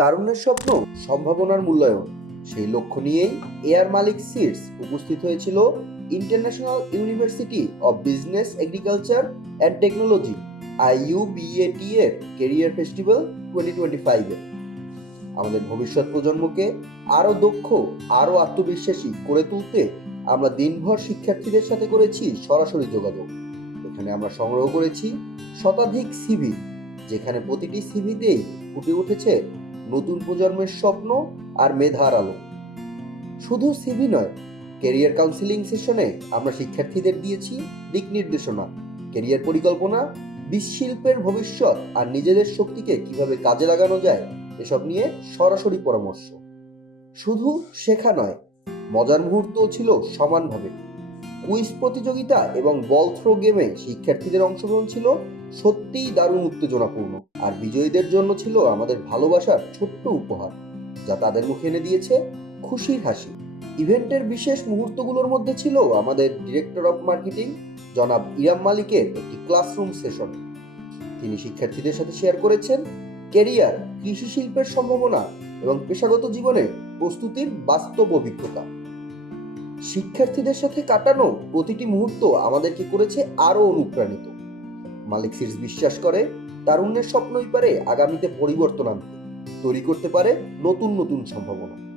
তারুণ্যের স্বপ্ন, সম্ভাবনার মূল্যায়ন। সেই লক্ষ্য নিয়েই এয়ার মালিক সিডস উপস্থিত হয়েছিল international university of business, agriculture and technology IUBAT এর কেরিয়ার ফেস্টিভ্যাল টোয়েন্টি টোয়েন্টি ফাইভে আমাদের ভবিষ্যৎ প্রজন্মকে আরও দক্ষ, আরও আত্মবিশ্বাসী করে তুলতে আমরা দিনভর শিক্ষার্থীদের সাথে করেছি সরাসরি যোগাযোগ। এখানে আমরা সংগ্রহ করেছি শতাধিক সিভি, যেখানে প্রতিটি সিভিতেই ফুটে উঠেছে নতুন প্রজন্মের স্বপ্ন আর মেধার আলো। শুধু সিভি নয় ক্যারিয়ার কাউন্সিলিং সেশনে আমরা শিক্ষার্থীদের দিয়েছি দিক নির্দেশনা ক্যারিয়ার পরিকল্পনা বিশ্বশিল্পের ভবিষ্যৎ আর নিজেদের শক্তিকে কীভাবে কাজে লাগানো যায় এসব নিয়ে সরাসরি পরামর্শ। শুধু শেখা নয়, মজার মুহূর্তও ছিল সমানভাবে। কুইজ প্রতিযোগিতা এবং বল থ্রো গেমে শিক্ষার্থীদের অংশগ্রহণ ছিল সত্যিই দারুণ উত্তেজনাপূর্ণ। আর বিজয়ীদের জন্য ছিল আমাদের ভালোবাসার ছোট্ট উপহার, যা তাদের মুখে এনে দিয়েছে খুশির হাসি। ইভেন্টের বিশেষ মুহূর্তগুলোর মধ্যে ছিল আমাদের ডিরেক্টর অফ মার্কেটিং, জনাব ইরাম মালিকের একটি ক্লাসরুম সেশন। তিনি শিক্ষার্থীদের সাথে শেয়ার করেছেন কেরিয়ার কৃষি শিল্পের সম্ভাবনা এবং পেশাগত জীবনে প্রস্তুতির বাস্তব অভিজ্ঞতা। শিক্ষার্থীদের সাথে কাটানো প্রতিটি মুহূর্ত আমাদেরকে করেছে আরও অনুপ্রাণিত। মালিক সিরিজ বিশ্বাস করে, তারুণ্যের স্বপ্নই পারে আগামীতে পরিবর্তন আনতে, তৈরি করতে পারে নতুন নতুন সম্ভাবনা।